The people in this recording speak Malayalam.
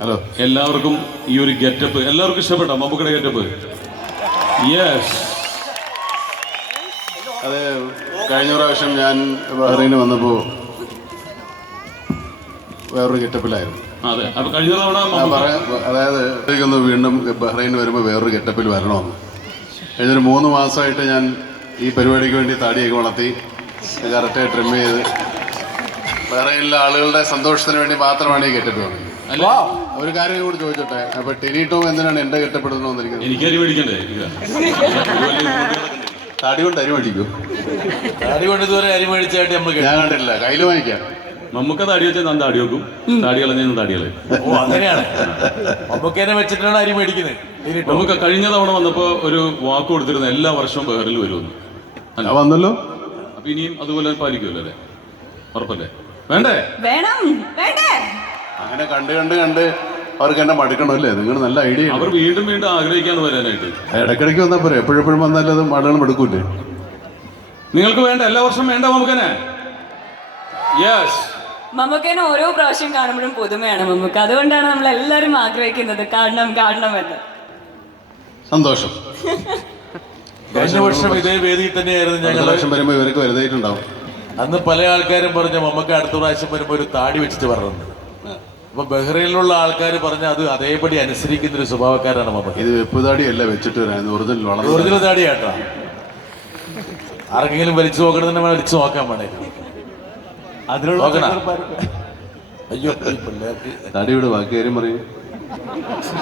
ഹലോ. എല്ലാവർക്കും ഈ ഒരു ഗെറ്റപ്പ് എല്ലാവർക്കും ഇഷ്ടപ്പെട്ടോ മമ്മൂക്കയുടെ ഗെറ്റപ്പ്? യെസ്. അത് കഴിഞ്ഞ പ്രാവശ്യം ഞാൻ ബഹ്റൈന് വന്നപ്പോൾ വേറൊരു ഗെറ്റപ്പിലായിരുന്നു. അതെ. അപ്പൊ കഴിഞ്ഞ തവണ അതായത് എനിക്കൊന്ന് വീണ്ടും ബഹ്റൈന് വരുമ്പോൾ വേറൊരു ഗെറ്റപ്പിൽ വരണമെന്ന്. കഴിഞ്ഞൊരു 3 മാസമായിട്ട് ഞാൻ ഈ പരിപാടിക്ക് വേണ്ടി താടിയൊക്കെ വളർത്തി കറക്റ്റായി ട്രിം ചെയ്ത് ബഹ്റൈനിലെ ആളുകളുടെ സന്തോഷത്തിന് വേണ്ടി മാത്രമാണ് ഈ ഗെറ്റപ്പ് വന്നത്. ഒരു കാര്യം കൂടി ചോദിച്ചോട്ടെ, അപ്പൊ ടെനിട്ടോ എന്തിനാണ് എന്റെ ഗെറ്റപ്പെടുന്നോന്നിരിക്കുന്നത്? എനിക്ക് അരി മേടിക്കണ്ടേ? താടി കൊണ്ട് അരി മേടിക്കൂ? താടി കൊണ്ട് ഇതുവരെ അരി മേടിച്ചായിട്ട് നമുക്ക് ഞാൻ കണ്ടിട്ടില്ല. കയ്യിൽ വാങ്ങിക്കാം. മമ്മൂക്ക താടി വെച്ചാൽ ഞാൻ താടി വെക്കും, താടി കളഞ്ഞ താടി കളയും. ഓ അങ്ങനെയാണ്. മമ്മൂക്കേനെ വെച്ചിട്ടാണ് അരി മേടിക്കുന്നത്. നമുക്ക് കഴിഞ്ഞ തവണ വന്നപ്പോ ഒരു വാക്ക് കൊടുത്തിരുന്ന എല്ലാ വർഷവും ബഹറിൽ വരുമെന്ന്. വന്നല്ലോ. അപ്പൊ ഇനിയും അതുപോലെ പാലിക്കുമല്ലോ അല്ലേ? ഉറപ്പല്ലേ? വേണ്ടേ? വേണം. വേണ്ടേ? അങ്ങനെ കണ്ട് അവർക്ക് എന്നെ മടുക്കണമല്ലേ? നിങ്ങൾ നല്ല ഐഡിയ. അവർ വീണ്ടും വീണ്ടും ആഗ്രഹിക്കാന്ന് വരാനായിട്ട്. ഇടയ്ക്കിടയ്ക്ക് വന്നാൽ പോരെ, എപ്പോഴും വന്നാലും അത് ആളുകൾ മടുക്കൂലേ? നിങ്ങൾക്ക് വേണ്ട? എല്ലാ വർഷവും വേണ്ട മമ്മൂക്കനെ? യെസ്. മമ്മൂക്കേനെ ഓരോ പ്രാവശ്യം കാണുമ്പോഴും പുതുമയാണ് മമ്മൂക്ക. അതുകൊണ്ടാണ് നമ്മൾ എല്ലാവരും ആഗ്രഹിക്കുന്നത് കാണണമെന്ന്. സന്തോഷം. കഴിഞ്ഞ വർഷം ഇതേ വേദിയിൽ തന്നെയായിരുന്നു ഞങ്ങൾ. വർഷം വരുമ്പോൾ ഇവർക്ക് വലുതായിട്ടുണ്ടാവും. അന്ന് പല ആൾക്കാരും പറഞ്ഞു മമ്മൂക്ക അടുത്ത പ്രാവശ്യം വരുമ്പോൾ ഒരു താടി വെച്ചിട്ട് പറഞ്ഞത്. അപ്പൊ ബഹ്റൈനിലുള്ള ആൾക്കാർ പറഞ്ഞ അത് അതേപടി അനുസരിക്കുന്ന ഒരു സ്വഭാവക്കാരാണ് മമ്മൂക്ക. ഇത് വെപ്പ് താടിയല്ല വെച്ചിട്ട് വരാൻ, ഒറിജിനൽ താടിയാട്ടോ. ആർക്കെങ്കിലും വലിച്ചു നോക്കണമെന്ന് വലിച്ചു നോക്കാൻ വേണേ. അതിനുള്ള അയ്യോ പിള്ളേർക്ക് താടിയുടെ ബാക്കി കാര്യം പറയും.